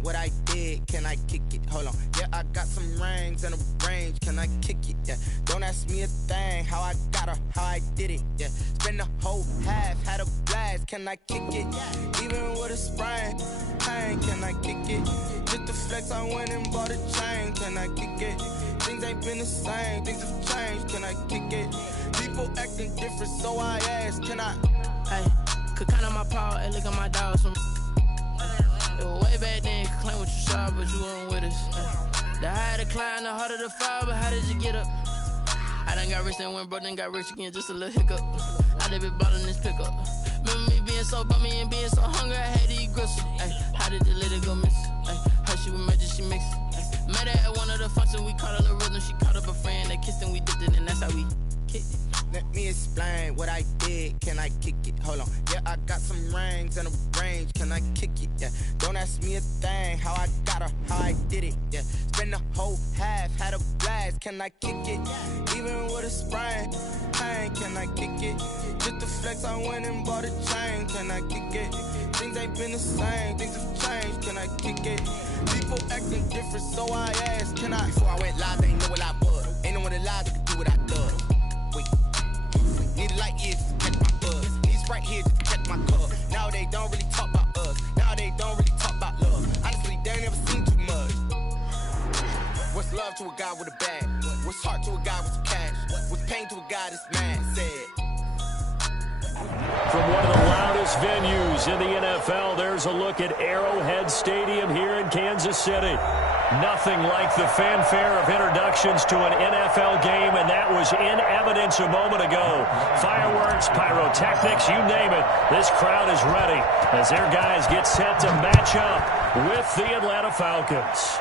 explain what I did? Can I kick it? Hold on. Yeah, I got some rings and a range. Can I kick it? Yeah. Don't ask me a thing. How I got her, how I did it. Yeah. Spend the whole half, had a blast. Can I kick it? Even with a sprain, pain. Can I kick it? Just the flex, I went and bought a chain. Can I kick it? Things ain't been the same. Things have changed. Can I kick it? People acting different, so I ask. Can I? Hey, could count on my power and look at my dogs. Way back then, could claim what you saw, but you weren't with us. The higher the climb, the harder the fall, but how did you get up? I done got rich and went broke, then got rich again, just a little hiccup. I done been ballin' this pickup. Remember me being so bummy and being so hungry, I had to eat gristle. Ay, how did the lady go miss? Ay, how she was magic, she mixed. Met her at one of the functions, we caught her the rhythm, she caught up a friend, they kissed and we dipped it, and that's how we kicked it. Let me explain what I did. Can I kick it? Hold on. Yeah, I got some rings and a range. Can I kick it? Yeah. Don't ask me a thing. How I got her, how I did it. Yeah. Spend the whole half, had a blast. Can I kick it? Even with a sprain, pain. Can I kick it? Just the flex, I went and bought a chain. Can I kick it? Things ain't been the same. Things have changed. Can I kick it? People acting different, so I ask. Can I? Before I went live, they ain't know what I was. Ain't no one alive that could do what I love. Wait. Need a light years to catch my buzz. Need Sprite here just to catch my cup. Now they don't really talk about us. Now they don't really talk about love. Honestly, they ain't never seen too much. What's love to a guy with a bag? What's heart to a guy with some cash? What's pain to a guy that's mad? Said. From one of the loudest venues in the NFL, there's a look at Arrowhead Stadium here in Kansas City. Nothing like the fanfare of introductions to an NFL game, and that was in evidence a moment ago. Fireworks, pyrotechnics, you name it. This crowd is ready as their guys get set to match up with the Atlanta Falcons.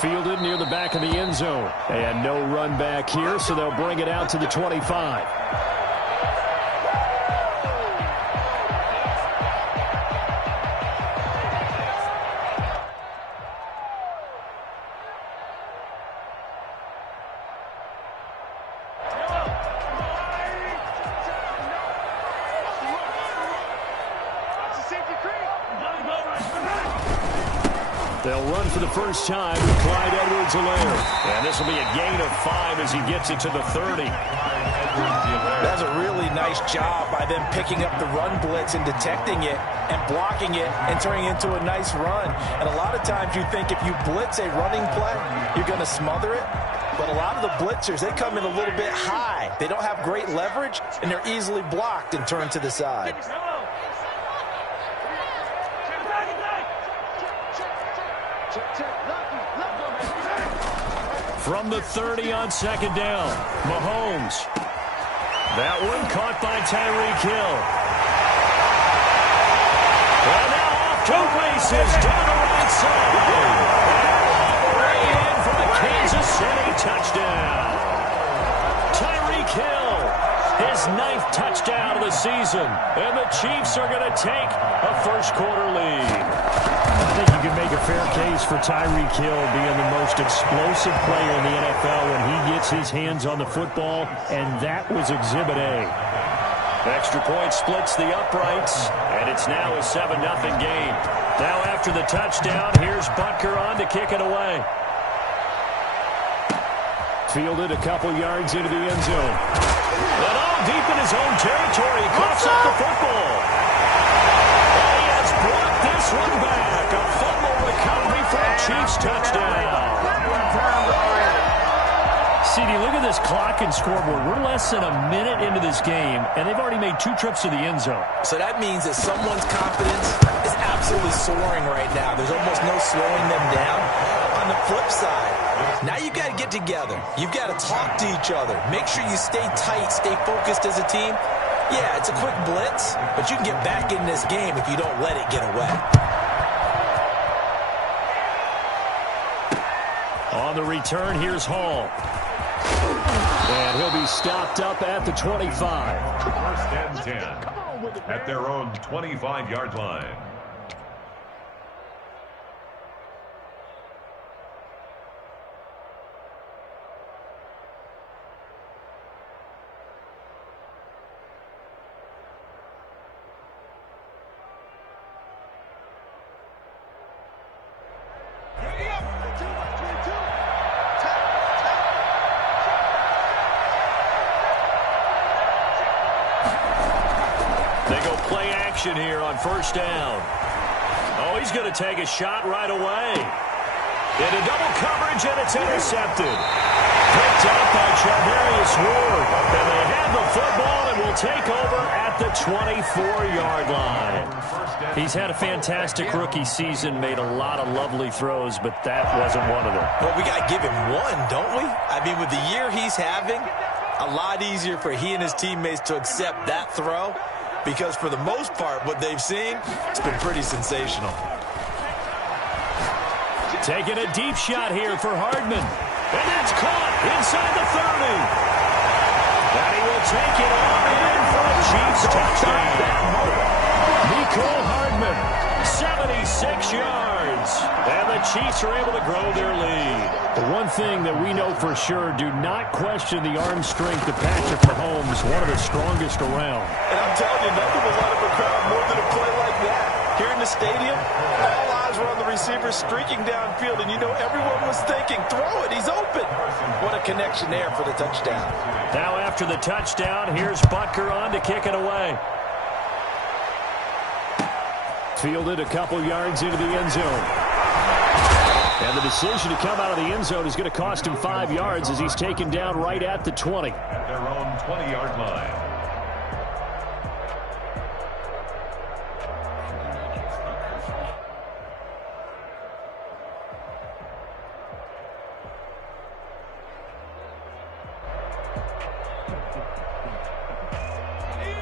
Fielded near the back of the end zone. And no run back here, so they'll bring it out to the 25. They'll run for the first time with Clyde Edwards-Helaire. And this will be a gain of 5 as he gets it to the 30. That's a really nice job by them picking up the run blitz and detecting it and blocking it and turning it into a nice run. And a lot of times you think if you blitz a running play, you're going to smother it. But a lot of the blitzers, they come in a little bit high. They don't have great leverage, and they're easily blocked and turned to the side. From the 30 on second down, Mahomes. That one caught by Tyreek Hill. And now off to races down the right side. Right in for a Kansas City touchdown. Tyreek Hill, his 9th touchdown of the season. And the Chiefs are going to take a first-quarter lead. I think you can make a fair case for Tyreek Hill being the most explosive player in the NFL when he gets his hands on the football, and that was Exhibit A. Extra point splits the uprights, and it's now a 7-0 game. Now after the touchdown, here's Butker on to kick it away. Fielded a couple yards into the end zone. And all deep in his own territory, coughs up the football. And he has blocked this one back. A fumble recovery for a Chiefs touchdown. CD, look at this clock and scoreboard. We're less than a minute into this game, and they've already made 2 trips to the end zone. So that means that someone's confidence is absolutely soaring right now. There's almost no slowing them down. On the flip side, now you've got to get together. You've got to talk to each other. Make sure you stay tight, stay focused as a team. Yeah, it's a quick blitz, but you can get back in this game if you don't let it get away. On the return, here's Hall. And he'll be stopped up at the 25. First and 10 at their own 25-yard line. formation here on first down. Oh, he's going to take a shot right away. Into double coverage, and it's intercepted. Picked up by Charvarius Ward. And they have the football and will take over at the 24-yard line. He's had a fantastic rookie season, made a lot of lovely throws, but that wasn't one of them. Well, we got to give him one, don't we? I mean, with the year he's having, a lot easier for he and his teammates to accept that throw, because for the most part, what they've seen, it's been pretty sensational. Taking a deep shot here for Hardman. And that's caught inside the 30. And he will take it on in for a Chiefs touchdown. Nicole Hardman, 76 yards. And the Chiefs are able to grow their lead. The one thing that we know for sure, do not question the arm strength of Patrick Mahomes, one of the strongest around. And I'm telling you, nothing will light up a crowd more than a play like that. Here in the stadium, all eyes were on the receiver streaking downfield, and you know everyone was thinking, throw it, he's open. What a connection there for the touchdown. Now after the touchdown, here's Butker on to kick it away. Fielded a couple yards into the end zone. And the decision to come out of the end zone is going to cost him 5 yards as he's taken down right at the 20. At their own 20-yard line.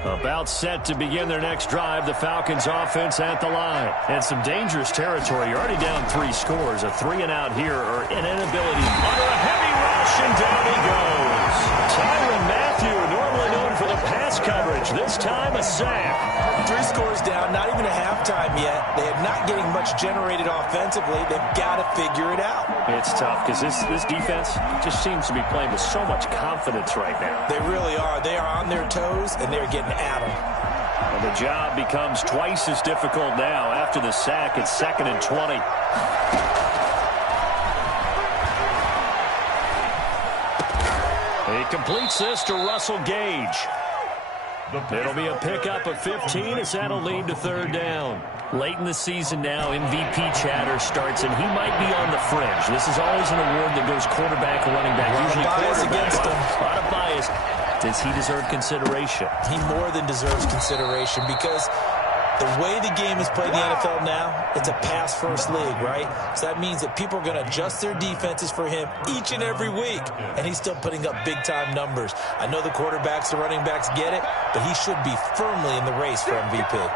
About set to begin their next drive, the Falcons offense at the line. And some dangerous territory. You're already down 3 scores. A 3-and-out here or an inability. Under a heavy rush, and down he goes. Tyrann Mathieu, normally known for the pass coverage. This time a sack. 3 scores down, not even a halftime yet. They are not getting much generated offensively. They've got to figure it out. It's tough because this defense just seems to be playing with so much confidence right now. They really are. They are on their toes, and they're getting at them. And the job becomes twice as difficult now. After the sack, it's 2nd and 20. He completes this to Russell Gage. It'll be a pickup of 15 as that'll lead to 3rd down. Late in the season now, MVP chatter starts, and he might be on the fringe. This is always an award that goes quarterback or running back. Usually quarterback. Against him. A lot of bias. Does he deserve consideration? He more than deserves consideration because the way the game is played in the NFL now, it's a pass-first league, right? So that means that people are going to adjust their defenses for him each and every week, and he's still putting up big-time numbers. I know the quarterbacks, the running backs get it, but he should be firmly in the race for MVP.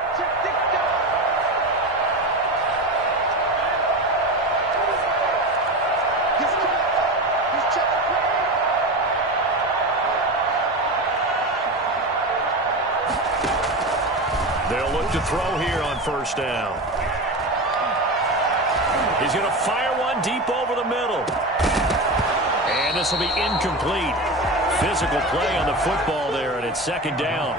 To throw here on 1st down. He's going to fire one deep over the middle. And this will be incomplete. Physical play on the football there, and it's 2nd down.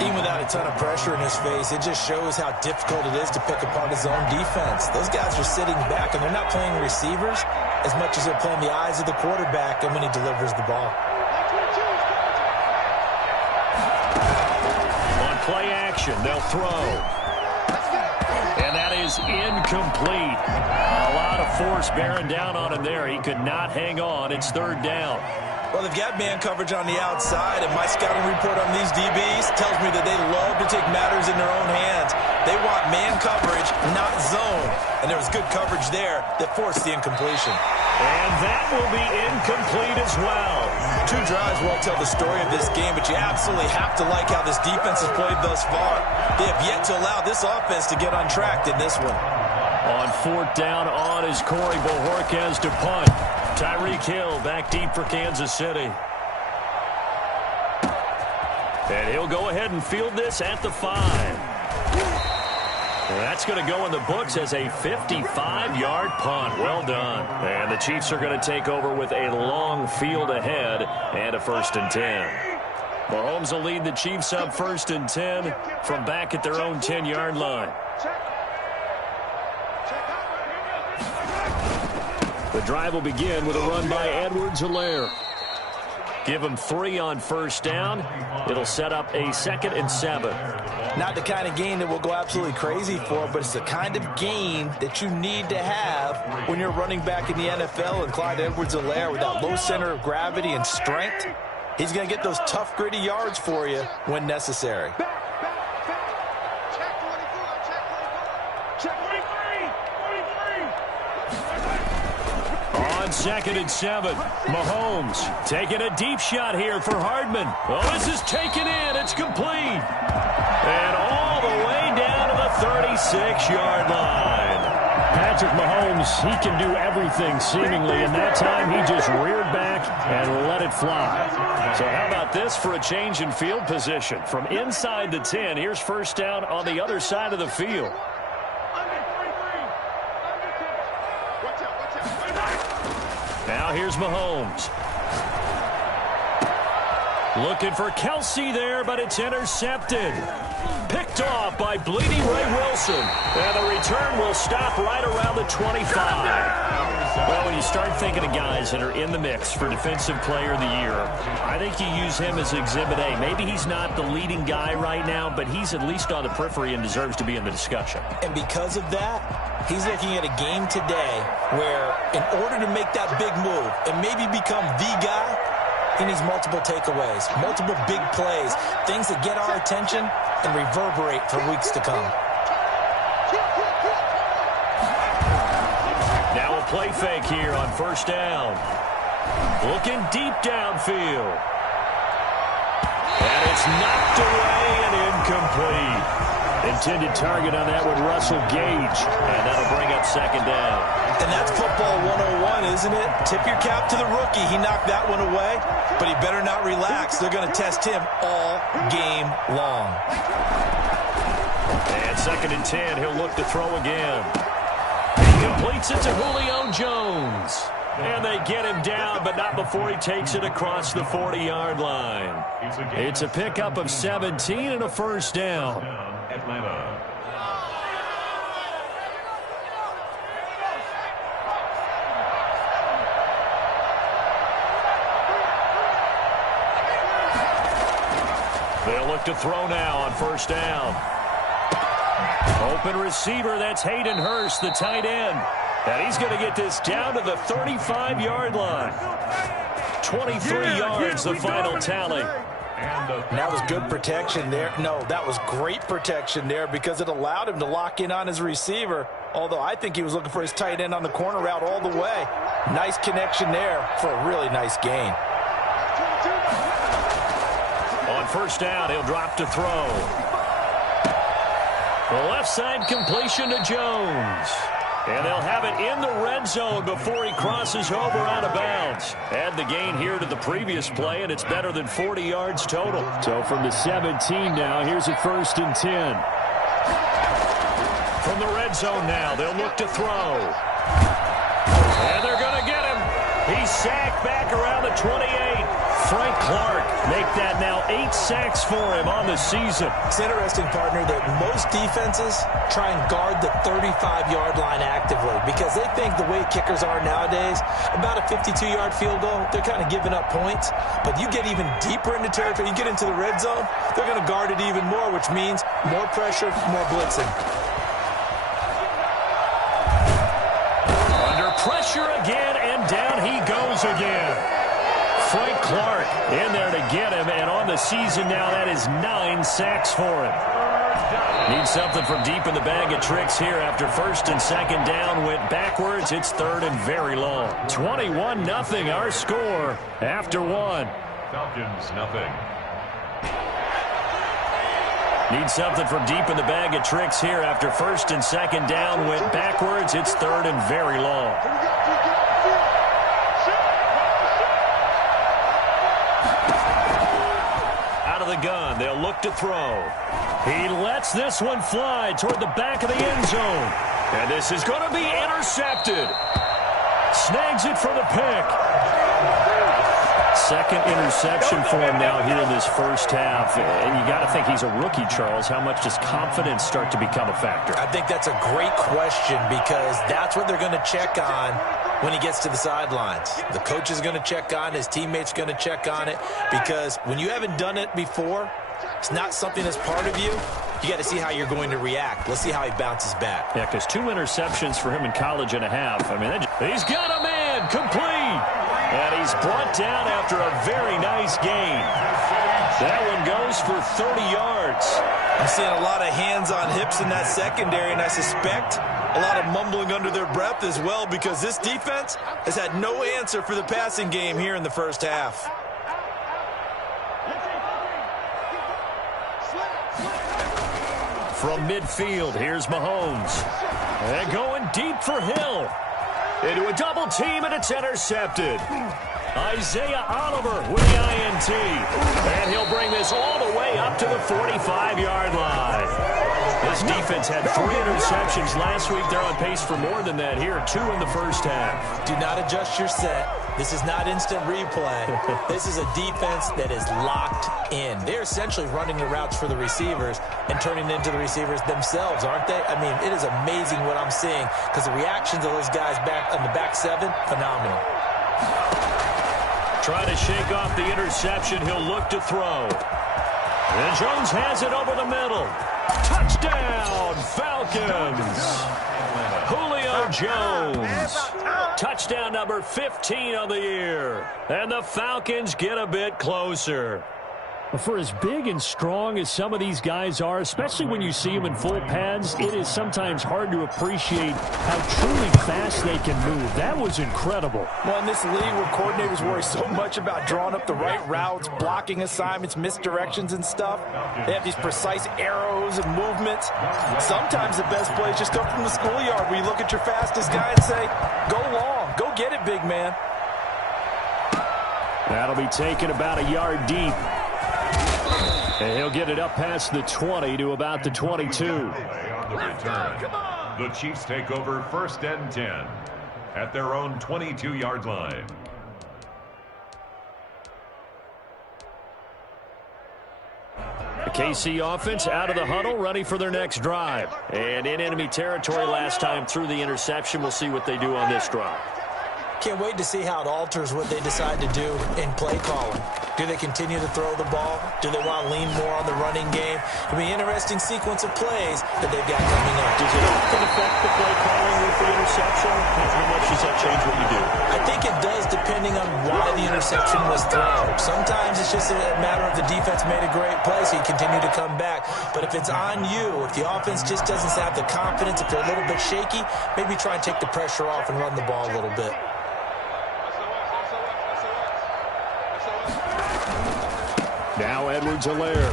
Even without a ton of pressure in his face, it just shows how difficult it is to pick apart his own defense. Those guys are sitting back, and they're not playing receivers as much as they're playing the eyes of the quarterback and when he delivers the ball. Play action, they'll throw. And that is incomplete. A lot of force bearing down on him there. He could not hang on. It's 3rd down. Well, they've got man coverage on the outside, and my scouting report on these DBs tells me that they love to take matters in their own hands. They want man coverage, not zone. And there was good coverage there that forced the incompletion. And that will be incomplete as well. 2 drives won't tell the story of this game, but you absolutely have to like how this defense has played thus far. They have yet to allow this offense to get on track in this one. On 4th down on is Corey Bojorquez to punt. Tyreek Hill back deep for Kansas City. And he'll go ahead and field this at the 5. And that's going to go in the books as a 55-yard punt. Well done. And the Chiefs are going to take over with a long field ahead and a 1st and 10. Mahomes will lead the Chiefs up 1st and 10 from back at their own 10-yard line. The drive will begin with a run by Edwards-Helaire. Give him 3 on 1st down. It'll set up a 2nd and 7. Not the kind of game that we'll go absolutely crazy for, but it's the kind of game that you need to have when you're running back in the NFL. And Clyde Edwards-Helaire, with that low center of gravity and strength, he's going to get those tough, gritty yards for you when necessary. On 2nd and 7, Mahomes taking a deep shot here for Hardman. Oh, this is taken in. It's complete. And all the way down to the 36-yard line. Patrick Mahomes, he can do everything seemingly, and that time he just reared back and let it fly. So how about this for a change in field position? From inside the 10, here's first down on the other side of the field. Now here's Mahomes. Looking for Kelsey there, but it's intercepted. Picked off by bleeding Ray Wilson. And the return will stop right around the 25. Well, when you start thinking of guys that are in the mix for Defensive Player of the Year, I think you use him as Exhibit A. Maybe he's not the leading guy right now, but he's at least on the periphery and deserves to be in the discussion. And because of that, he's looking at a game today where in order to make that big move and maybe become the guy, he needs multiple takeaways, multiple big plays, things that get our attention and reverberate for weeks to come. Now a play fake here on first down. Looking deep downfield. And it's knocked away and incomplete. Intended target on that one, Russell Gage. And that'll bring up second down. And that's football 101, isn't it? Tip your cap to the rookie. He knocked that one away, but he better not relax. They're going to test him all game long. And 2nd and 10, he'll look to throw again. He completes it to Julio Jones. And they get him down, but not before he takes it across the 40-yard line. It's a pickup of 17 and a first down. Atlanta. They'll look to throw now on first down. Open receiver, that's Hayden Hurst, the tight end. And he's going to get this down to the 35-yard line. 23 yards, the final tally. And that was good protection there. No, that was great protection there because it allowed him to lock in on his receiver, although I think he was looking for his tight end on the corner route all the way. Nice connection there for a really nice gain. On first down, he'll drop to throw. The left side completion to Jones. And they'll have it in the red zone before he crosses over out of bounds. Add the gain here to the previous play, and it's better than 40 yards total. So from the 17 now, here's a 1st and 10. From the red zone now, they'll look to throw. And they're going to get him. He's sacked back around the 28. Frank Clark make that now 8 sacks for him on the season. It's interesting, partner, that most defenses try and guard the 35-yard line actively because they think the way kickers are nowadays, about a 52-yard field goal, they're kind of giving up points. But you get even deeper into territory, you get into the red zone, they're going to guard it even more, which means more pressure, more blitzing. Under pressure again, and down he goes again. Frank Clark in there to get him, and on the season now, that is 9 sacks for him. Needs something from deep in the bag of tricks here after 1st and 2nd down went backwards. It's 3rd and very long. 21-0 our score after 1. Falcons, nothing. Needs something from deep in the bag of tricks here after 1st and 2nd down went backwards. It's 3rd and very long. The gun, they'll look to throw. He lets this one fly toward the back of the end zone. And this is going to be intercepted. Snags it for the pick. 2nd interception for him now here in this first half. And you got to think he's a rookie, Charles. How much does confidence start to become a factor? I think that's a great question because that's what they're going to check on when he gets to the sidelines. The coach is going to check on it. His teammates going to check on it because when you haven't done it before, it's not something that's part of you. you got to see how you're going to react. Let's see how he bounces back. Yeah, because 2 interceptions for him in college and a half. I mean, he's got a man complete. And he's brought down after a very nice gain. That one goes for 30 yards. I'm seeing a lot of hands on hips in that secondary, and I suspect a lot of mumbling under their breath as well, because this defense has had no answer for the passing game here in the first half. From midfield, here's Mahomes. And going deep for Hill. Into a double team, and it's intercepted. Isaiah Oliver with the INT. And he'll bring this all the way up to the 45-yard line. This defense had 3 interceptions last week. They're on pace for more than that here, 2 in the first half. Do not adjust your set. This is not instant replay. This is a defense that is locked in. They're essentially running the routes for the receivers and turning into the receivers themselves, aren't they? I mean, it is amazing what I'm seeing, because the reactions of those guys back on the back 7, phenomenal. Trying to shake off the interception. He'll look to throw. And Jones has it over the middle. Touchdown, Falcons. Julio Jones. Touchdown number 15 on the year. And the Falcons get a bit closer. For as big and strong as some of these guys are, especially when you see them in full pads, it is sometimes hard to appreciate how truly fast they can move. That was incredible. Well, in this league where coordinators worry so much about drawing up the right routes, blocking assignments, misdirections and stuff, they have these precise arrows and movements. Sometimes the best plays just come from the schoolyard, where you look at your fastest guy and say, go long, go get it, big man. That'll be taken about a yard deep. And he'll get it up past the 20 to about the 22. On the return, the Chiefs take over 1st and 10 at their own 22-yard line. The KC offense out of the huddle, ready for their next drive. And in enemy territory last time through the interception. We'll see what they do on this drive. Can't wait to see how it alters what they decide to do in play calling. Do they continue to throw the ball? Do they want to lean more on the running game? It'll be an interesting sequence of plays that they've got coming up. Does it often affect the play calling with the interception? How much does that change what you do? I think it does, depending on why the interception was thrown. Sometimes it's just a matter of the defense made a great play, so you continue to come back. But if it's on you, if the offense just doesn't have the confidence, if they're a little bit shaky, maybe try and take the pressure off and run the ball a little bit. Now Edwards-Helaire.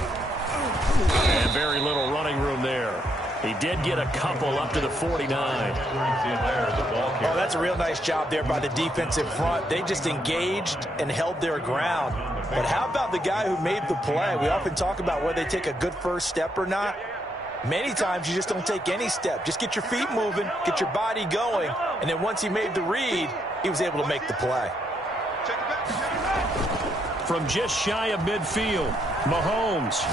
And very little running room there. He did get a couple up to the 49. Oh, that's a real nice job there by the defensive front. They just engaged and held their ground. But how about the guy who made the play? We often talk about whether they take a good first step or not. Many times you just don't take any step. Just get your feet moving, get your body going, and then once he made the read, he was able to make the play. From just shy of midfield, Mahomes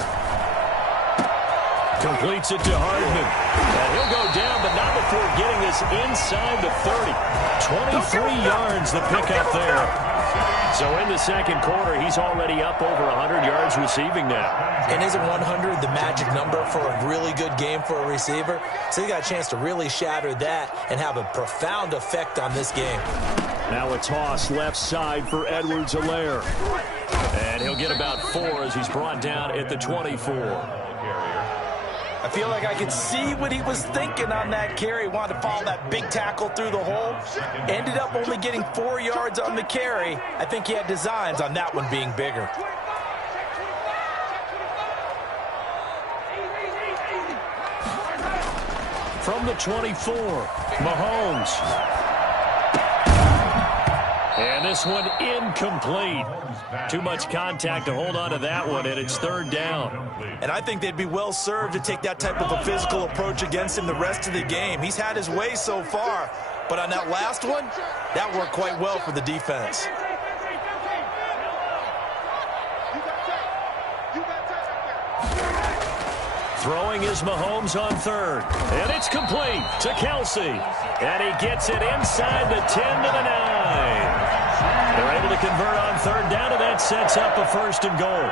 completes it to Hardman. And he'll go down, but not before getting this inside the 30. 23 yards the pickup there. So in the second quarter, he's already up over 100 yards receiving now. And isn't 100 the magic number for a really good game for a receiver? So he got a chance to really shatter that and have a profound effect on this game. Now a toss left side for Edwards-Helaire. And he'll get about 4 as he's brought down at the 24. I feel like I could see what he was thinking on that carry. Wanted to follow that big tackle through the hole. Ended up only getting 4 yards on the carry. I think he had designs on that one being bigger. From the 24, Mahomes. And this one incomplete. Too much contact to hold on to that one, and it's 3rd down. And I think they'd be well served to take that type of a physical approach against him the rest of the game. He's had his way so far, but on that last one, that worked quite well for the defense. Throwing is Mahomes on 3rd. And it's complete to Kelsey. And he gets it inside the 10 to the 9. They're able to convert on 3rd down, and that sets up a 1st and goal.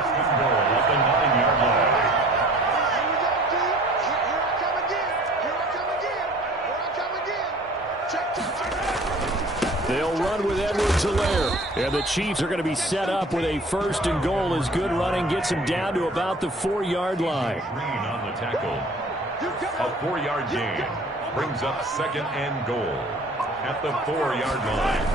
They'll run with Edwards-Helaire. And the Chiefs are going to be set up with a 1st and goal as good running gets him down to about the 4-yard line. Green on the tackle. A 4-yard gain brings up 2nd and goal at the 4-yard line.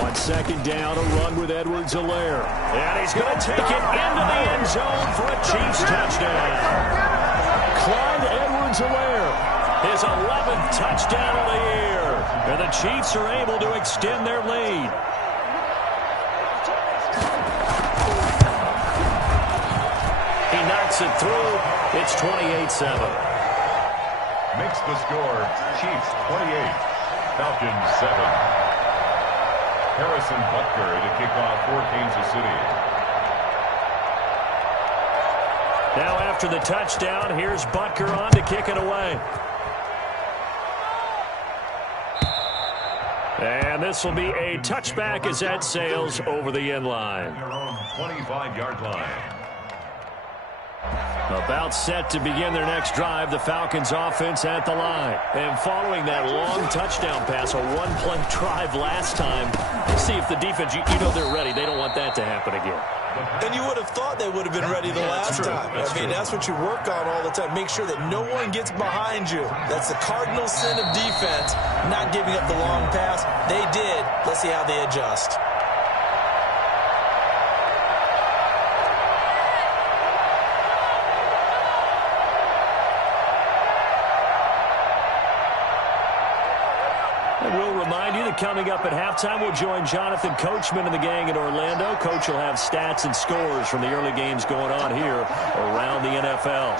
On 2nd down, a run with Edwards-Helaire. And he's going to take it into the end zone for a Chiefs touchdown. Clyde Edwards-Helaire, his 11th touchdown of the year. And the Chiefs are able to extend their lead. He knocks it through. It's 28-7. Makes the score Chiefs 28, Falcons 7. Harrison Butker to kick off for Kansas City. Now after the touchdown, here's Butker on to kick it away. And this will be a touchback as that sails over the end line. Their own 25-yard line. About set to begin their next drive, the Falcons offense at the line. And following that long touchdown pass, a one-play drive last time, see if the defense, you know they're ready. They don't want that to happen again. And you would have thought they would have been ready the last time. That's what you work on all the time. Make sure that no one gets behind you. That's the cardinal sin of defense, not giving up the long pass. They did. Let's see how they adjust. And we'll remind you that coming up at halftime, we'll join Jonathan Coachman and the gang in Orlando. Coach will have stats and scores from the early games going on here around the NFL.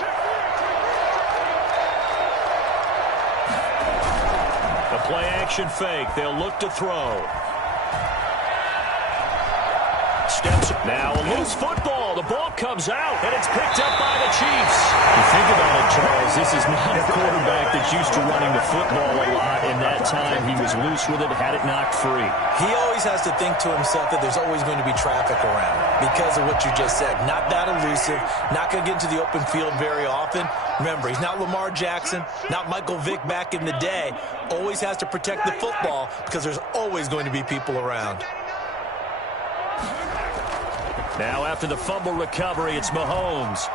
A play-action fake. They'll look to throw. Steps now, a loose football. The ball comes out, and it's picked up by the Chiefs. You think about it, Charles, this is not a quarterback that's used to running the football a lot. In that time, he was loose with it, had it knocked free. He always has to think to himself that there's always going to be traffic around because of what you just said. Not that elusive, not going to get into the open field very often. Remember, he's not Lamar Jackson, not Michael Vick back in the day. Always has to protect the football because there's always going to be people around. Now after the fumble recovery, it's Mahomes.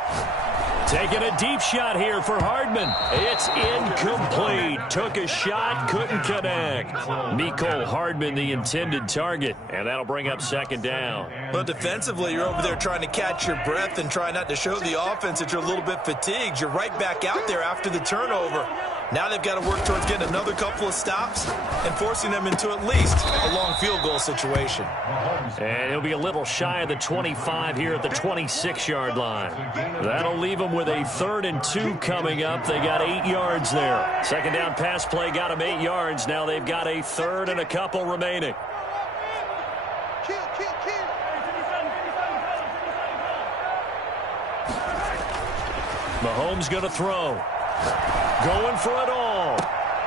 Taking a deep shot here for Hardman. It's incomplete. Took a shot, couldn't connect. Mecole Hardman, the intended target. And that'll bring up 2nd down. But defensively, you're over there trying to catch your breath and try not to show the offense that you're a little bit fatigued. You're right back out there after the turnover. Now they've got to work towards getting another couple of stops and forcing them into at least a long field goal situation. And he'll be a little shy of the 25 here at the 26-yard line. That'll leave them with a 3rd and 2 coming up. They got 8 yards there. 2nd down pass play got them 8 yards. Now they've got a 3rd and a couple remaining. Mahomes going to throw. Going for it all.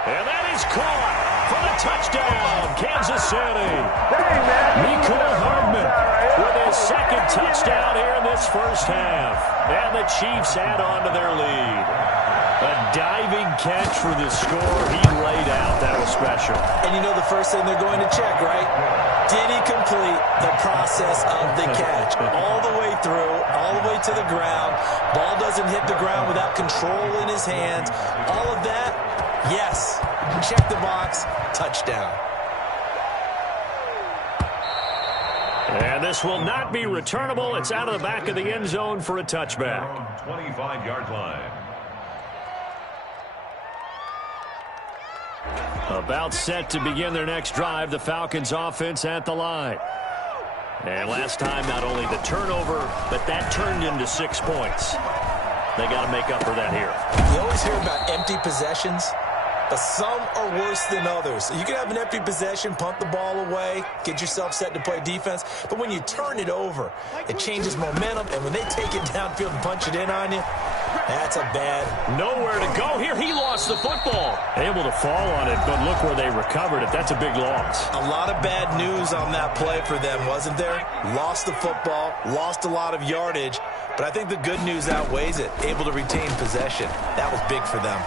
And that is caught for the touchdown, Kansas City. Mecole Hardman with his 2nd touchdown here in this first half. And the Chiefs add on to their lead. A diving catch for the score he laid out. That was special. And you know the first thing they're going to check, right? Did he complete the process of the catch? All the way through, all the way to the ground. Ball doesn't hit the ground without control in his hands. All of that, yes. Check the box, touchdown. And this will not be returnable. It's out of the back of the end zone for a touchback. 25-yard line. About set to begin their next drive, the Falcons offense at the line. And last time, not only the turnover, but that turned into 6 points. They got to make up for that here. You always hear about empty possessions, but some are worse than others. You can have an empty possession, punt the ball away, get yourself set to play defense, but when you turn it over, it changes momentum, and when they take it downfield and punch it in on you, that's a bad. Nowhere to go here. He lost the football. Able to fall on it, but look where they recovered it. That's a big loss. A lot of bad news on that play for them, wasn't there? Lost the football, lost a lot of yardage, but I think the good news outweighs it. Able to retain possession. That was big for them.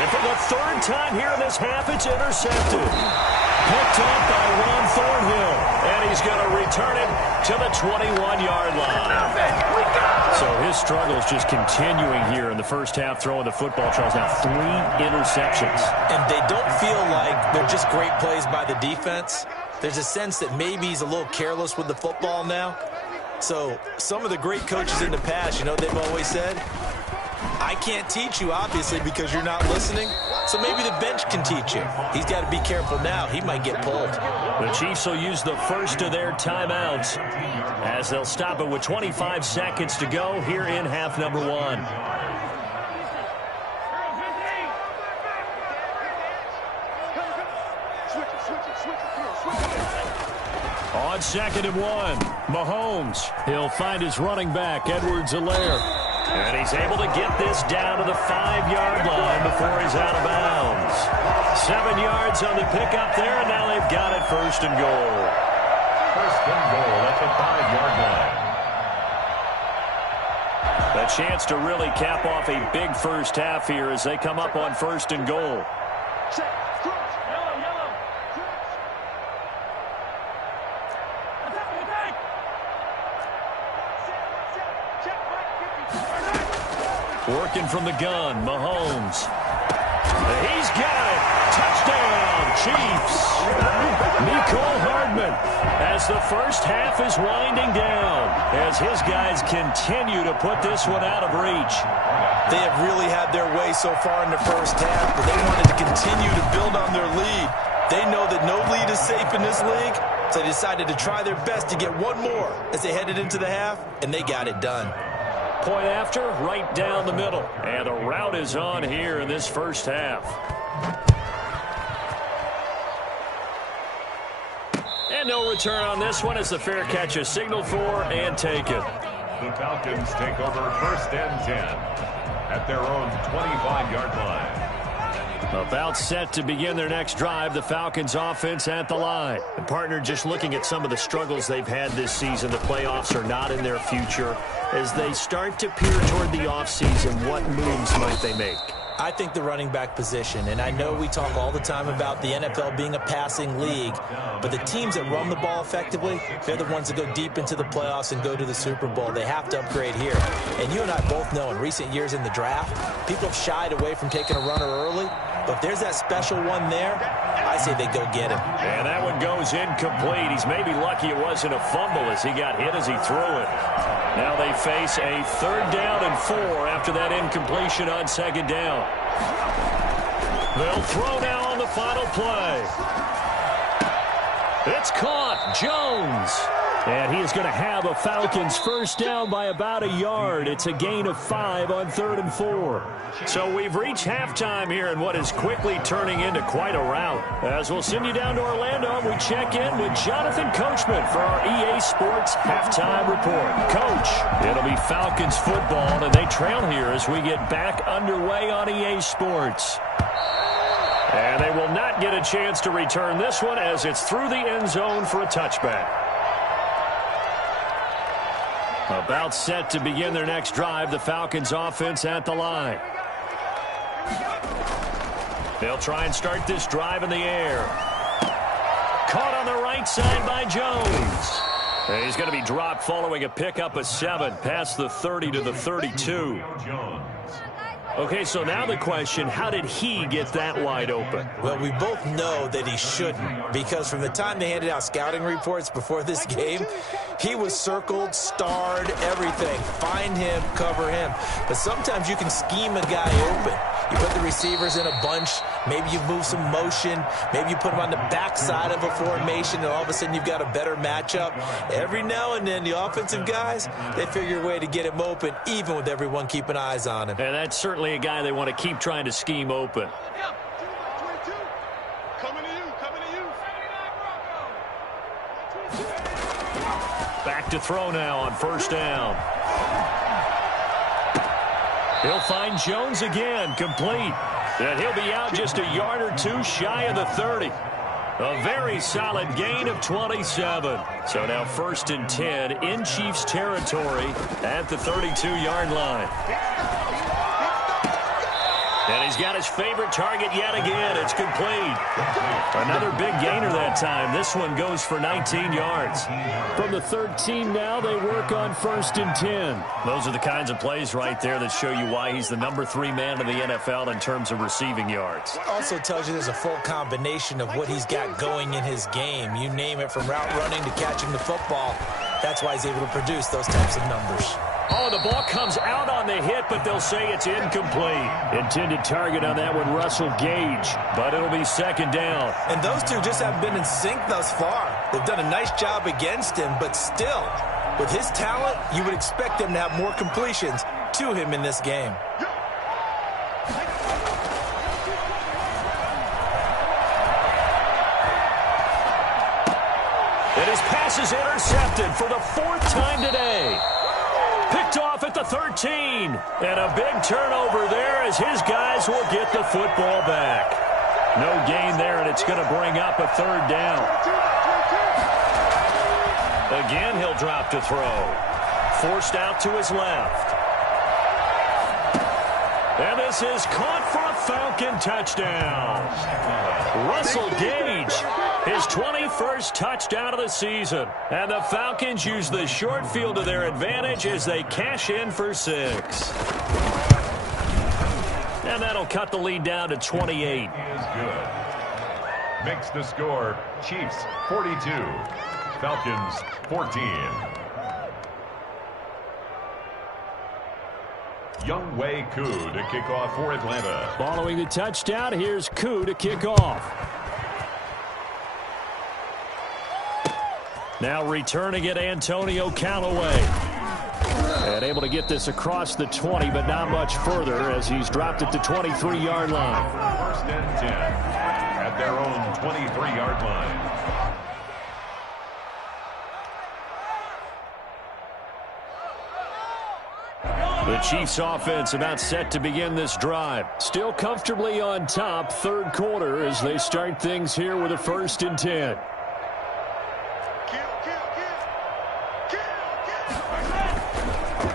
And for the third time here in this half, it's intercepted. Picked up by Ron Thornhill, and he's going to return it to the 21-yard line. So his struggles just continuing here in the first half, throwing the football. Charles, now 3 interceptions. And they don't feel like they're just great plays by the defense. There's a sense that maybe he's a little careless with the football now. So some of the great coaches in the past, you know, they've always said, I can't teach you, obviously, because you're not listening. So maybe the bench can teach you. He's got to be careful now. He might get pulled. The Chiefs will use the first of their timeouts as they'll stop it with 25 seconds to go here in half number 1. On 2nd and 1, Mahomes. He'll find his running back, Edwards-Helaire. And he's able to get this down to the 5-yard line before he's out of bounds. 7 yards on the pickup there, and now they've got it 1st and goal. 1st and goal at the 5-yard line. A chance to really cap off a big first half here as they come up on 1st and goal. Working from the gun, Mahomes. He's got it. Touchdown, Chiefs. Mecole Hardman as the first half is winding down as his guys continue to put this one out of reach. They have really had their way so far in the first half, but they wanted to continue to build on their lead. They know that no lead is safe in this league, so they decided to try their best to get one more as they headed into the half, and they got it done. Point after, right down the middle. And the route is on here in this first half. And no return on this one as the fair catch is signaled for and taken. The Falcons take over 1st and 10 at their own 25-yard line. About set to begin their next drive, the Falcons offense at the line. And partner, just looking at some of the struggles they've had this season, the playoffs are not in their future. As they start to peer toward the offseason, what moves might they make? I think the running back position, and I know we talk all the time about the NFL being a passing league, but the teams that run the ball effectively, they're the ones that go deep into the playoffs and go to the Super Bowl. They have to upgrade here. And you and I both know in recent years in the draft, people have shied away from taking a runner early, but if there's that special one there, I say they go get him. And that one goes incomplete. He's maybe lucky it wasn't a fumble as he got hit as he threw it. Now they face a 3rd down and 4 after that incompletion on 2nd down. They'll throw now on the final play. It's caught. Jones. And he is going to have a Falcons first down by about a yard. It's a gain of 5 on 3rd and 4. So we've reached halftime here in what is quickly turning into quite a rout. As we'll send you down to Orlando, we check in with Jonathan Coachman for our EA Sports Halftime Report. Coach, it'll be Falcons football, and they trail here as we get back underway on EA Sports. And they will not get a chance to return this one as it's through the end zone for a touchback. About set to begin their next drive, the Falcons offense at the line. They'll try and start this drive in the air. Caught on the right side by Jones. And he's going to be dropped following a pickup of 7 past the 30 to the 32. Okay, so now the question, how did he get that wide open? Well, we both know that he shouldn't, because from the time they handed out scouting reports before this game, he was circled, starred, everything. Find him, cover him. But sometimes you can scheme a guy open. You put the receivers in a bunch. Maybe you move some motion. Maybe you put them on the backside of a formation, and all of a sudden you've got a better matchup. Every now and then, the offensive guys, they figure a way to get him open, even with everyone keeping eyes on him. And that's certainly a guy they want to keep trying to scheme open. Back to throw now on 1st down. He'll find Jones again, complete. And he'll be out just a yard or 2 shy of the 30. A very solid gain of 27. So now 1st and 10 in Chiefs territory at the 32-yard line. And he's got his favorite target yet again. It's complete. Another big gainer that time. This one goes for 19 yards. From the 13 now, they work on 1st and 10. Those are the kinds of plays right there that show you why he's the number 3 man in the NFL in terms of receiving yards. Also tells you there's a full combination of what he's got going in his game. You name it, from route running to catching the football. That's why he's able to produce those types of numbers. Oh, the ball comes out on the hit, but they'll say it's incomplete. Intended target on that one, Russell Gage. But it'll be 2nd down. And those two just haven't been in sync thus far. They've done a nice job against him, but still, with his talent, you would expect him to have more completions to him in this game. And his pass is intercepted for the 4th time today. Picked off at the 13. And a big turnover there as his guys will get the football back. No gain there, and it's going to bring up a 3rd down. Again, he'll drop to throw. Forced out to his left. And this is caught for a Falcon touchdown. Russell Gage, his 21st touchdown of the season. And the Falcons use the short field to their advantage as they cash in for 6. And that'll cut the lead down to 28. Is good. Makes the score Chiefs 42, Falcons 14. Younghoe Koo to kick off for Atlanta. Following the touchdown, here's Koo to kick off. Now returning it, Antonio Callaway. And able to get this across the 20, but not much further as he's dropped it to 23-yard line. 1st and 10 at their own 23-yard line. The Chiefs offense about set to begin this drive. Still comfortably on top, 3rd quarter as they start things here with a 1st and 10.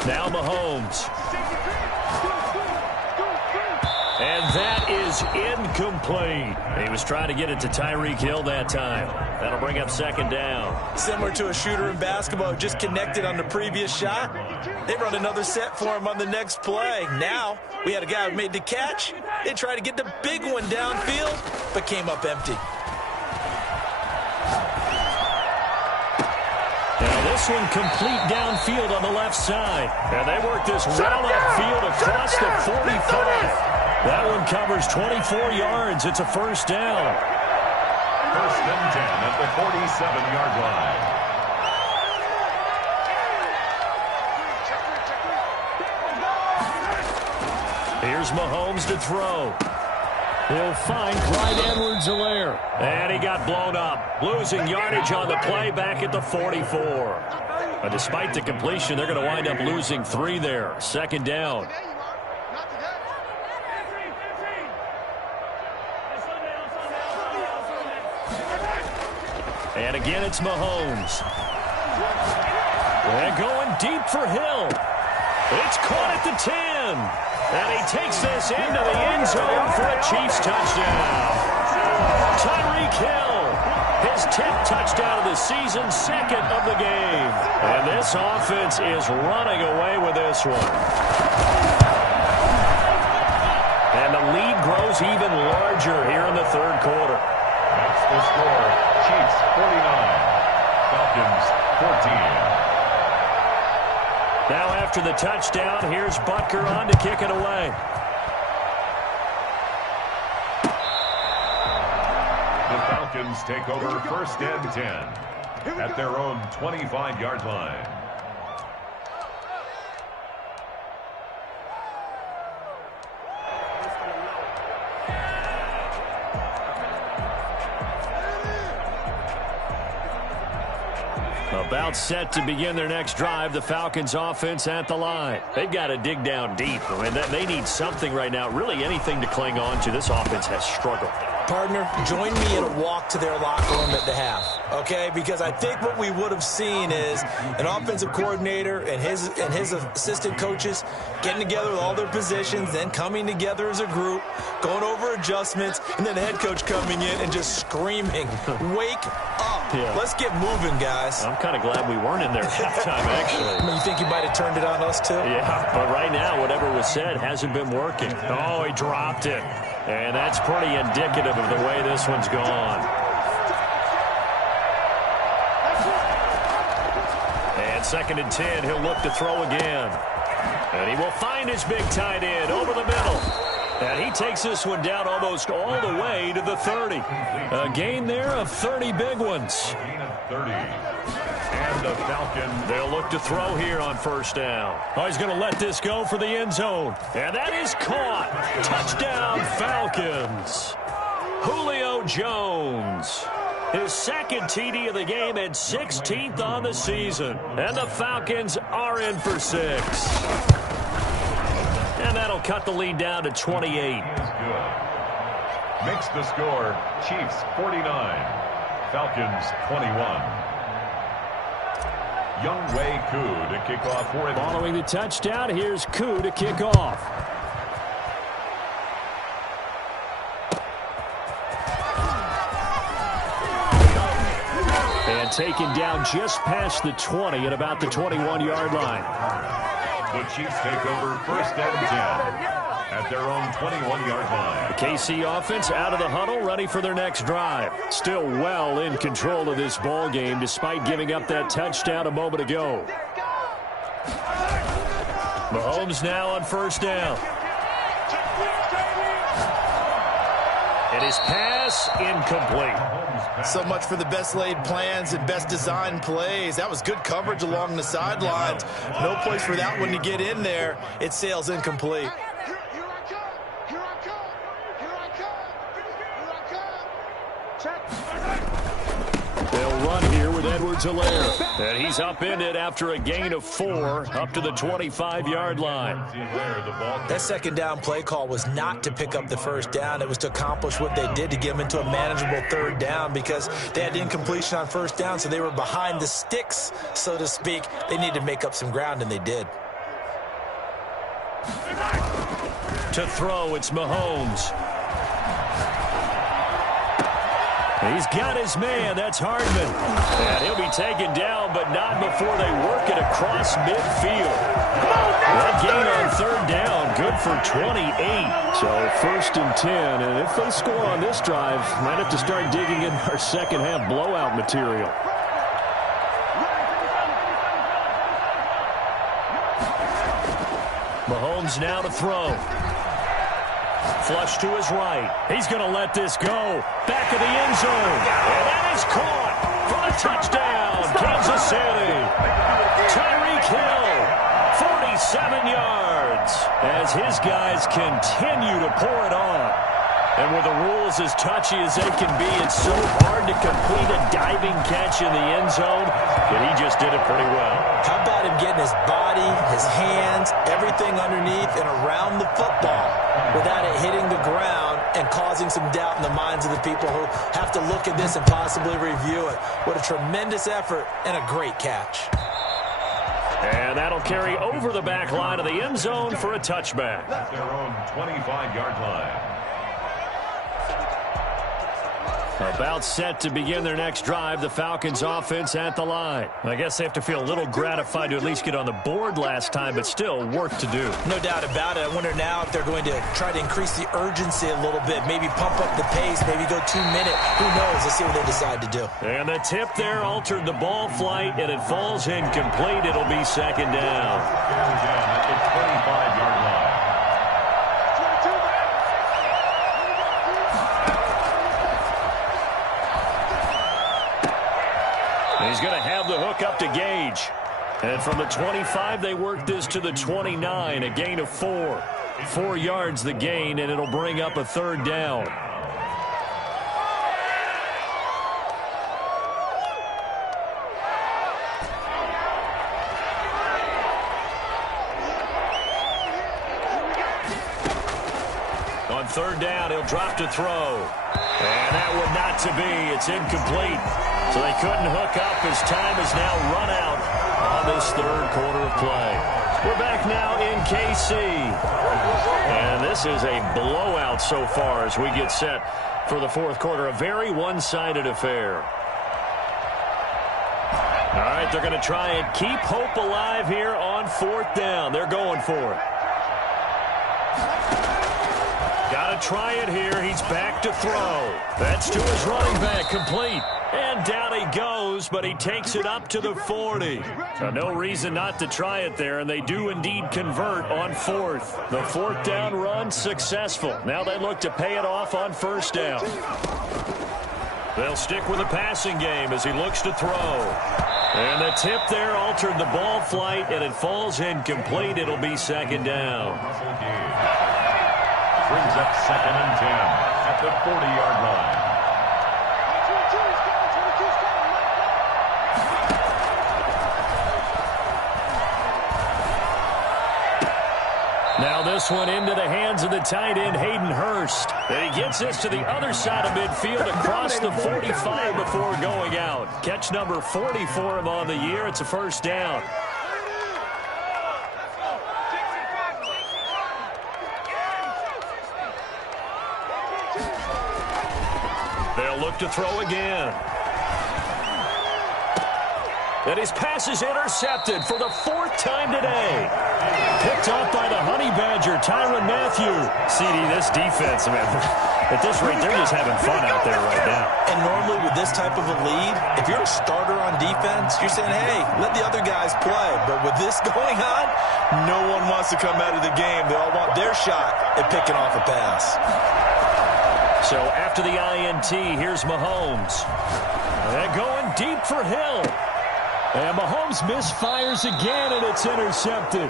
Now Mahomes. And that is incomplete. He was trying to get it to Tyreek Hill that time. That'll bring up 2nd down. Similar to a shooter in basketball who just connected on the previous shot. They run another set for him on the next play. Now, we had a guy who made the catch. They tried to get the big one downfield, but came up empty. Now this one complete downfield on the left side. And they work this well upfield across the 45. That one covers 24 yards. It's a 1st down. 1st and 10 at the 47-yard line. Here's Mahomes to throw. He'll find Clyde Edwards-Helaire. And he got blown up. Losing yardage on the play back at the 44. But despite the completion, they're going to wind up losing 3 there. 2nd down. And again, it's Mahomes. And going deep for Hill. It's caught at the 10. And he takes this into the end zone for a Chiefs touchdown. Tyreek Hill, his 10th touchdown of the season, 2nd of the game. And this offense is running away with this one. And the lead grows even larger here in the 3rd quarter. That's the score. Chiefs 49, Falcons 14. Now after the touchdown, here's Butker on to kick it away. The Falcons take over 1st and 10 at their own 25-yard line. About set to begin their next drive, the Falcons offense at the line. They've got to dig down deep. I mean, they need something right now, really anything to cling on to. This offense has struggled. Partner, join me in a walk to their locker room at the half, okay? Because I think what we would have seen is an offensive coordinator and his assistant coaches getting together with all their positions, then coming together as a group, going over adjustments, and then the head coach coming in and just screaming, "Wake up. Yeah. Let's get moving, guys." I'm kind of glad we weren't in there at halftime, actually. You think he might have turned it on us, too? Yeah, but right now, whatever was said hasn't been working. Oh, he dropped it. And that's pretty indicative of the way this one's gone. And 2nd and 10, he'll look to throw again. And he will find his big tight end over the middle. And he takes this one down almost all the way to the 30. A gain there of 30 big ones. 30. And the Falcons. They'll look to throw here on 1st down. Oh, he's going to let this go for the end zone. And that is caught. Touchdown, Falcons. Julio Jones. His 2nd TD of the game and 16th on the season. And the Falcons are in for 6. And that'll cut the lead down to 28. Makes the score Chiefs 49, Falcons 21. Younghoe Koo to kick off for it. Following the touchdown, here's Koo to kick off. And taken down just past the 20 at about the 21-yard line. The Chiefs take over 1st and 10 at their own 21-yard line. The KC offense out of the huddle, ready for their next drive. Still well in control of this ball game despite giving up that touchdown a moment ago. Mahomes now on 1st down. And his pass incomplete. So much for the best laid plans and best designed plays. That was good coverage along the sidelines. No place for that one to get in there. It sails incomplete. They'll run here with Edwards-Helaire. And he's upended after a gain of 4 up to the 25-yard line. That 2nd down play call was not to pick up the 1st down. It was to accomplish what they did to get them into a manageable 3rd down because they had incompletion on 1st down, so they were behind the sticks, so to speak. They needed to make up some ground, and they did. To throw, it's Mahomes. He's got his man. That's Hardman. And he'll be taken down, but not before they work it across midfield. That gain on 3rd down, good for 28. So 1st and 10, and if they score on this drive, might have to start digging in our second half blowout material. Mahomes now to throw. Flush to his right. He's going to let this go. Back of the end zone. And that is caught for the touchdown. Kansas City. Tyreek Hill, 47 yards. As his guys continue to pour it on. And with the rules as touchy as they can be, it's so hard to complete a diving catch in the end zone. But he just did it pretty well. How about him getting his body, his hands, everything underneath and around the football without it hitting the ground and causing some doubt in the minds of the people who have to look at this and possibly review it. What a tremendous effort and a great catch. And that'll carry over the back line of the end zone for a touchback. That's their own 25-yard line. About set to begin their next drive, the Falcons offense at the line. I guess they have to feel a little gratified to at least get on the board last time, but still work to do. No doubt about it. I wonder now if they're going to try to increase the urgency a little bit, maybe pump up the pace, maybe go 2-minute. Who knows? Let's see what they decide to do. And the tip there altered the ball flight, and it falls incomplete. It'll be 2nd down. At the 25-yard line. He's going to have the hook up to Gage. And from the 25, they work this to the 29, a gain of 4. 4 yards the gain, and it'll bring up a 3rd down. On third down. He'll drop to throw. And that would not to be. It's incomplete. So they couldn't hook up as time is now run out on this third quarter of play. We're back now in KC. And this is a blowout so far as we get set for the fourth quarter. A very one-sided affair. All right, they're going to try and keep hope alive here on fourth down. They're going for it. Got to try it here. He's back to throw. That's to his running back, complete. And down he goes, but he takes it up to the 40. So no reason not to try it there, and they do indeed convert on fourth. The fourth down run successful. Now they look to pay it off on first down. They'll stick with the passing game as he looks to throw. And the tip there altered the ball flight, and it falls incomplete. It'll be second down. Brings up 2nd and 10 at the 40-yard line. Now this one into the hands of the tight end, Hayden Hurst. And he gets this to the other side of midfield across the 45 before going out. Catch number 40 for him on the year. It's a first down. They'll look to throw again. And his pass is intercepted for the 4th time today. Picked off by the Honey Badger, Tyrann Mathieu. CD, this defense, man, at this rate, they're just having fun out there right now. And normally with this type of a lead, if you're a starter on defense, you're saying, hey, let the other guys play. But with this going on, no one wants to come out of the game. They all want their shot at picking off a pass. So after the INT, here's Mahomes. They're going deep for Hill. And Mahomes misfires again, and it's intercepted.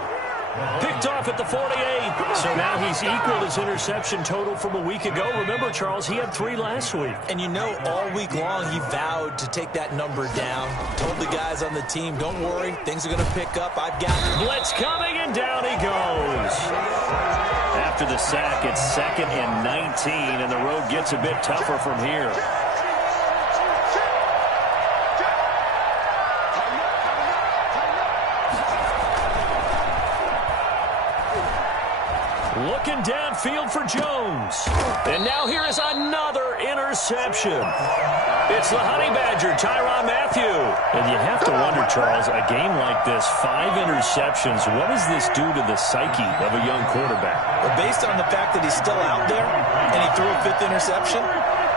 Picked off at the 48. So now he's equaled his interception total from a week ago. Remember, Charles, he had 3 last week. And you know, all week long he vowed to take that number down. Told the guys on the team, don't worry, things are going to pick up. I've got it. Blitz coming, and down he goes. After the sack, it's 2nd and 19, and the road gets a bit tougher from here. Looking downfield for Jones. And now here is another interception. It's the Honey Badger, Tyrann Mathieu. And you have to wonder, Charles, a game like this, 5 interceptions, what does this do to the psyche of a young quarterback? Well, based on the fact that he's still out there and he threw a 5th interception,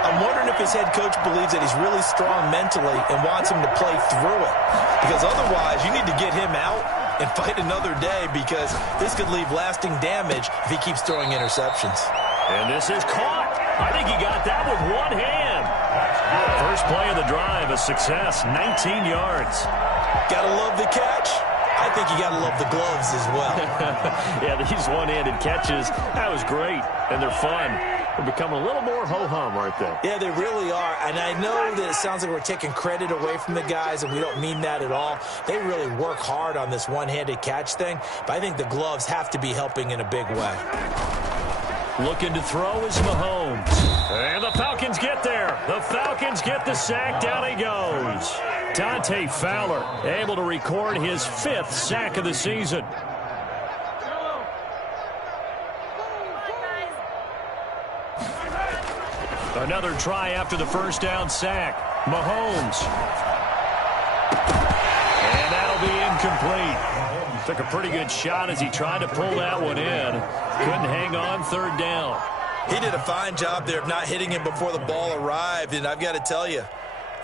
I'm wondering if his head coach believes that he's really strong mentally and wants him to play through it. Because otherwise, you need to get him out and fight another day, because this could leave lasting damage if he keeps throwing interceptions. And this is caught. I think he got that with one hand. First play of the drive, a success, 19 yards. Gotta love the catch. I think you gotta love the gloves as well. Yeah, these one-handed catches, that was great, and they're fun. They're becoming a little more ho-hum, aren't they? Yeah, they really are. And I know that it sounds like we're taking credit away from the guys, and we don't mean that at all. They really work hard on this one-handed catch thing, but I think the gloves have to be helping in a big way. Looking to throw is Mahomes. And the Falcons get there. The Falcons get the sack. Down he goes. Dante Fowler able to record his 5th sack of the season. Another try after the first down sack. Mahomes. And that'll be incomplete. Took a pretty good shot as he tried to pull that one in. Couldn't hang on, 3rd down. He did a fine job there of not hitting him before the ball arrived, and I've got to tell you,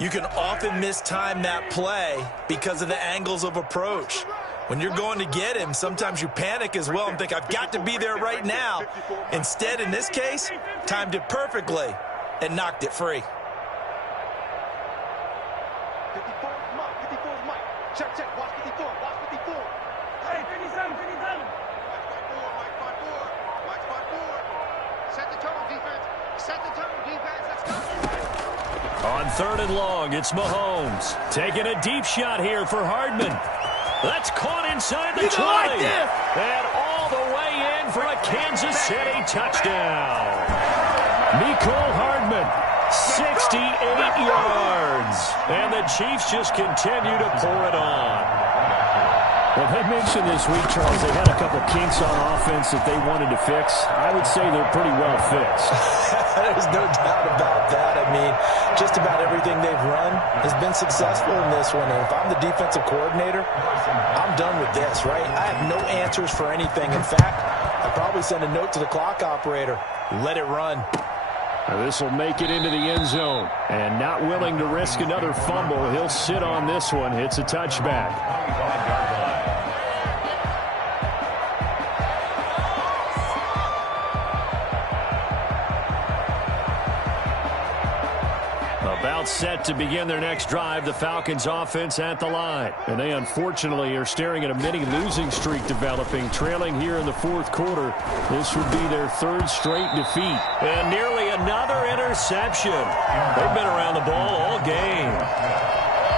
you can often mistime that play because of the angles of approach. When you're going to get him, sometimes you panic as well and think, I've got to be there right now. Instead, in this case, timed it perfectly and knocked it free. Check, watch 54, watch 54. Hey, 57, 57. Watch 54. Set the tone, defense. Set the tone, defense. Let's go. On 3rd and long, it's Mahomes. Taking a deep shot here for Hardman. That's caught inside the 20. And all the way in for a Kansas City touchdown. Nicole Hardman, 68 yards. And the Chiefs just continue to pour it on. Well, they mentioned this week, Charles, they had a couple kinks on offense that they wanted to fix. I would say they're pretty well fixed. There's no doubt about that. I mean, just about everything they've run has been successful in this one. And if I'm the defensive coordinator, I'm done with this, right? I have no answers for anything. In fact, I'll probably send a note to the clock operator. Let it run. This will make it into the end zone. And not willing to risk another fumble, he'll sit on this one. It's a touchback. About set to begin their next drive, the Falcons offense at the line. And they unfortunately are staring at a mini losing streak developing, trailing here in the fourth quarter. This would be their third straight defeat. And nearly another interception. They've been around the ball all game.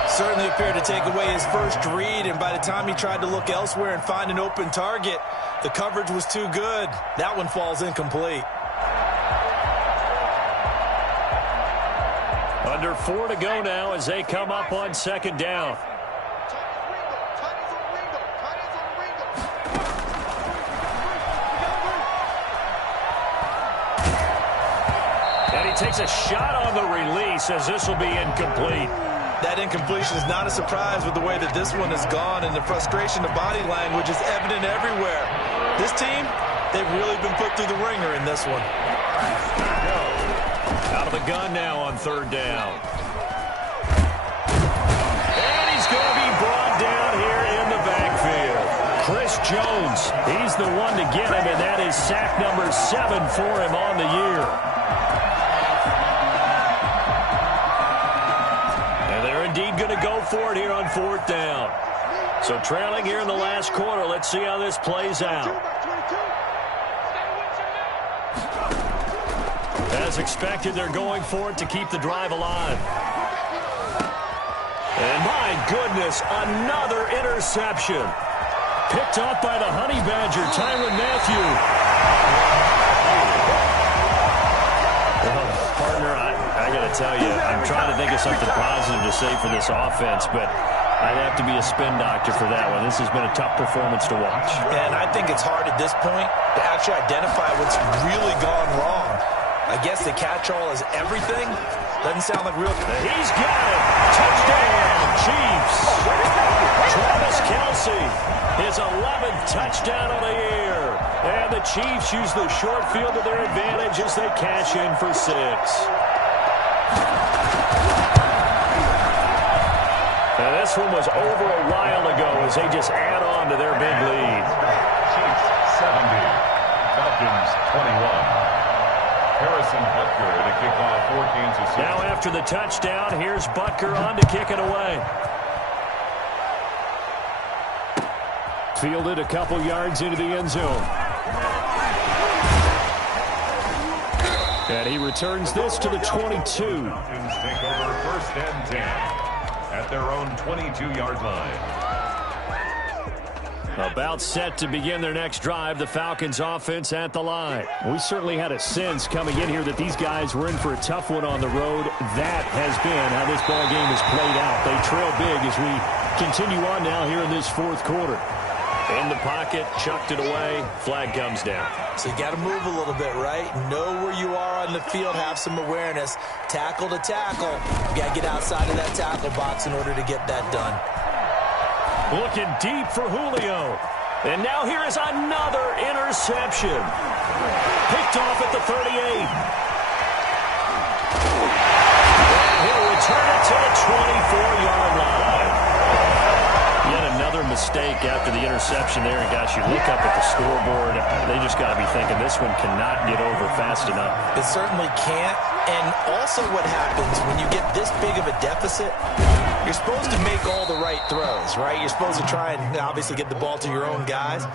Certainly appeared to take away his first read, and by the time he tried to look elsewhere and find an open target, the coverage was too good. That one falls incomplete. Under 4 to go now as they come up on second down. And he takes a shot on the release as this will be incomplete. That incompletion is not a surprise with the way that this one has gone, and the frustration of body language is evident everywhere. This team, they've really been put through the ringer in this one. Out of the gun now on third down. And he's going to be brought down here in the backfield. Chris Jones, he's the one to get him, and that is sack number 7 for him on the year. And they're indeed going to go for it here on fourth down. So trailing here in the last quarter, let's see how this plays out. As expected, they're going for it to keep the drive alive. And my goodness, another interception. Picked off by the Honey Badger, Tyrann Mathieu. Well, partner, I got to tell you, I'm trying to think of something positive to say for this offense, but I'd have to be a spin doctor for that one. This has been a tough performance to watch. And I think it's hard at this point to actually identify what's really gone wrong. I guess the catch-all is everything. Doesn't sound like real. He's got it. Touchdown, Chiefs. Travis Kelce, his 11th touchdown of the year. And the Chiefs use the short field to their advantage as they cash in for 6. And this one was over a while ago as they just add on to their big lead. Chiefs 70, Falcons 21. Harrison Butker to kick off for Kansas City. Now after the touchdown, here's Butker on to kick it away. Fielded a couple yards into the end zone. And he returns this to the 22. Falcons take over first and 10 at their own 22-yard line. About set to begin their next drive, the Falcons offense at the line. We certainly had a sense coming in here that these guys were in for a tough one on the road. That has been how this ball game has played out. They trail big as we continue on now here in this fourth quarter. In the pocket, chucked it away, flag comes down. So you got to move a little bit, right? Know where you are on the field, have some awareness. Tackle to tackle. You got to get outside of that tackle box in order to get that done. Looking deep for Julio. And now here is another interception. Picked off at the 38. And he'll return it to the 24-yard line. Yet another mistake after the interception there. And, gosh, you look up at the scoreboard, they just got to be thinking this one cannot get over fast enough. It certainly can't. And also what happens when you get this big of a deficit, you're supposed to make all the right throws, right? You're supposed to try and obviously get the ball to your own guys.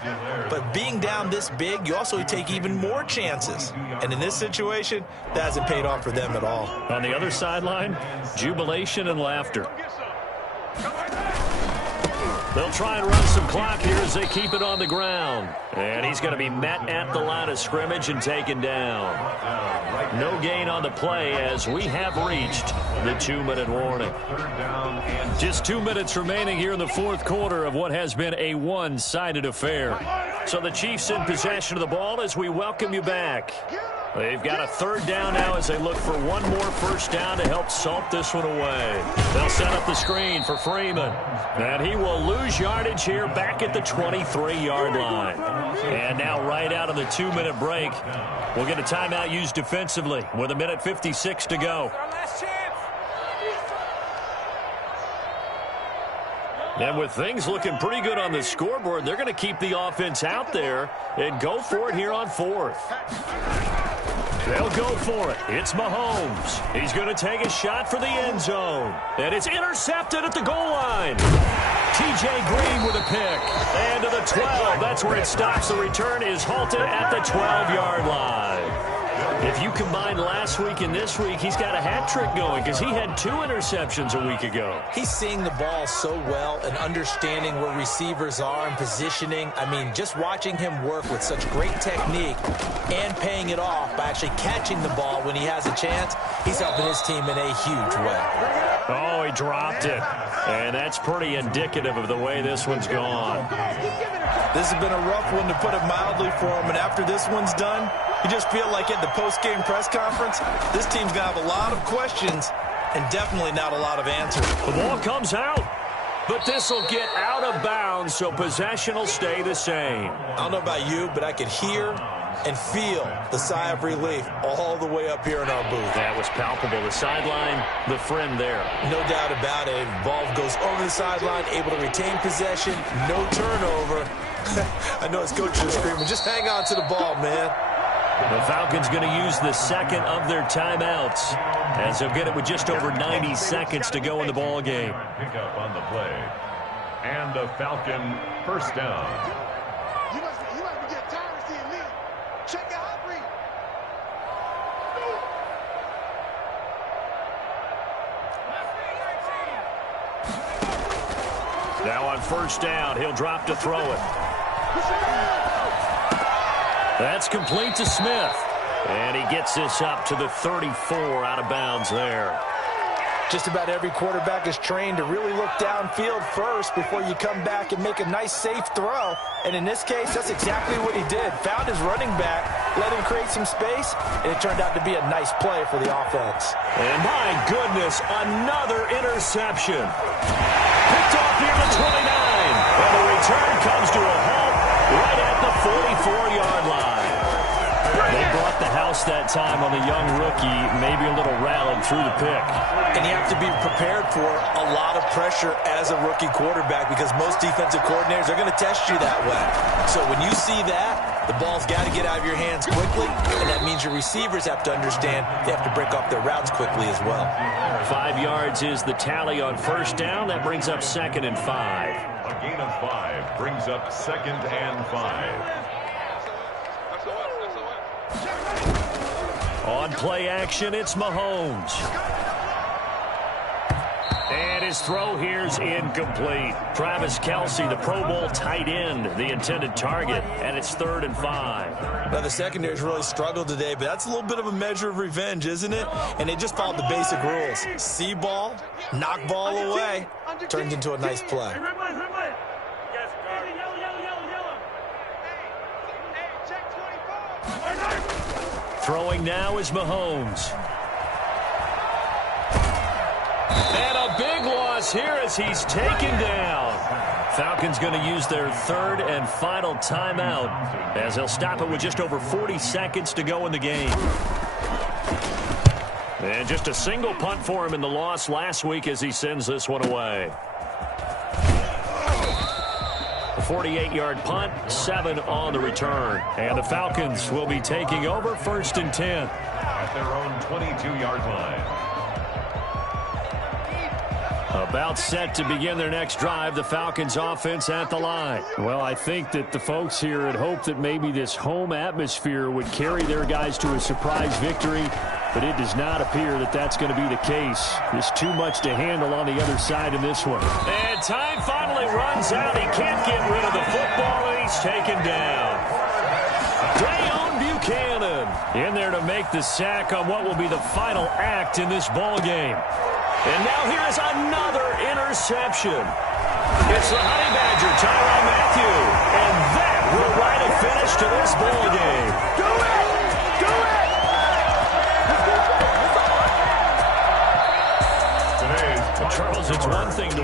But being down this big, you also take even more chances. And in this situation, that hasn't paid off for them at all. On the other sideline, jubilation and laughter. They'll try and run some clock here as they keep it on the ground. And he's going to be met at the line of scrimmage and taken down. No gain on the play as we have reached the 2-minute warning. Just 2 minutes remaining here in the fourth quarter of what has been a one-sided affair. So the Chiefs in possession of the ball as we welcome you back. They've got a third down now as they look for one more first down to help salt this one away. They'll set up the screen for Freeman. And he will lose yardage here back at the 23-yard line. And now right out of the 2-minute break, we'll get a timeout used defensively with 1:56 to go. And with things looking pretty good on the scoreboard, they're going to keep the offense out there and go for it here on fourth. They'll go for it. It's Mahomes. He's going to take a shot for the end zone. And it's intercepted at the goal line. T.J. Green with a pick. And to the 12. That's where it stops. The return is halted at the 12-yard line. If you combine last week and this week, he's got a hat trick going because he had 2 interceptions a week ago. He's seeing the ball so well and understanding where receivers are and positioning. I mean, just watching him work with such great technique and paying it off by actually catching the ball when he has a chance, he's helping his team in a huge way. Oh, he dropped it. And that's pretty indicative of the way this one's gone. This has been a rough one, to put it mildly, for him. And after this one's done, you just feel like at the post-game press conference, this team's going to have a lot of questions and definitely not a lot of answers. The ball comes out, but this will get out of bounds, so possession will stay the same. I don't know about you, but I could hear and feel the sigh of relief all the way up here in our booth. That was palpable. The sideline, the friend there. No doubt about it. Ball goes over the sideline, able to retain possession, no turnover. I know his coaches are screaming, just hang on to the ball, man. The Falcons going to use the second of their timeouts as they'll get it with just over 90 seconds to go in the ball game. Pick up on the play. And a Falcon first down. You must be getting tired of seeing me. Check your hot read. Now on first down, he'll drop to throw it. That's complete to Smith. And he gets this up to the 34 out of bounds there. Just about every quarterback is trained to really look downfield first before you come back and make a nice, safe throw. And in this case, that's exactly what he did. Found his running back, let him create some space, and it turned out to be a nice play for the offense. And my goodness, another interception. Picked off near the 29. And the return comes to a halt right at the 44-yard line. They brought the house that time on the young rookie, maybe a little rattled through the pick. And you have to be prepared for a lot of pressure as a rookie quarterback because most defensive coordinators are going to test you that way. So when you see that, the ball's got to get out of your hands quickly, and that means your receivers have to understand they have to break off their routes quickly as well. 5 yards is the tally on first down. That brings up 2nd and 5. A gain of 5 brings up 2nd and 5. On play action, it's Mahomes. And his throw here's incomplete. Travis Kelce, the Pro Bowl tight end, the intended target, and it's 3rd and 5. Now, the secondary's really struggled today, but that's a little bit of a measure of revenge, isn't it? And they just followed the basic rules. See ball, knock ball away, turns into a nice play. Throwing now is Mahomes. And a big loss here as he's taken down. Falcons going to use their 3rd and final timeout as they'll stop it with just over 40 seconds to go in the game. And just a single punt for him in the loss last week as he sends this one away. A 48-yard punt, 7 on the return. And the Falcons will be taking over 1st and 10. At their own 22-yard line. About set to begin their next drive, the Falcons offense at the line. Well, I think that the folks here had hoped that maybe this home atmosphere would carry their guys to a surprise victory. but it does not appear that that's going to be the case. There's too much to handle on the other side in this one. And time finally runs out. He can't get rid of the football, and he's taken down. Buchanan in there to make the sack on what will be the final act in this ball game. And now here is another interception. It's the Honey Badger, Tyrann Mathieu. And that will write a finish to this ball game. Do it! Do it! Charles, it's one thing to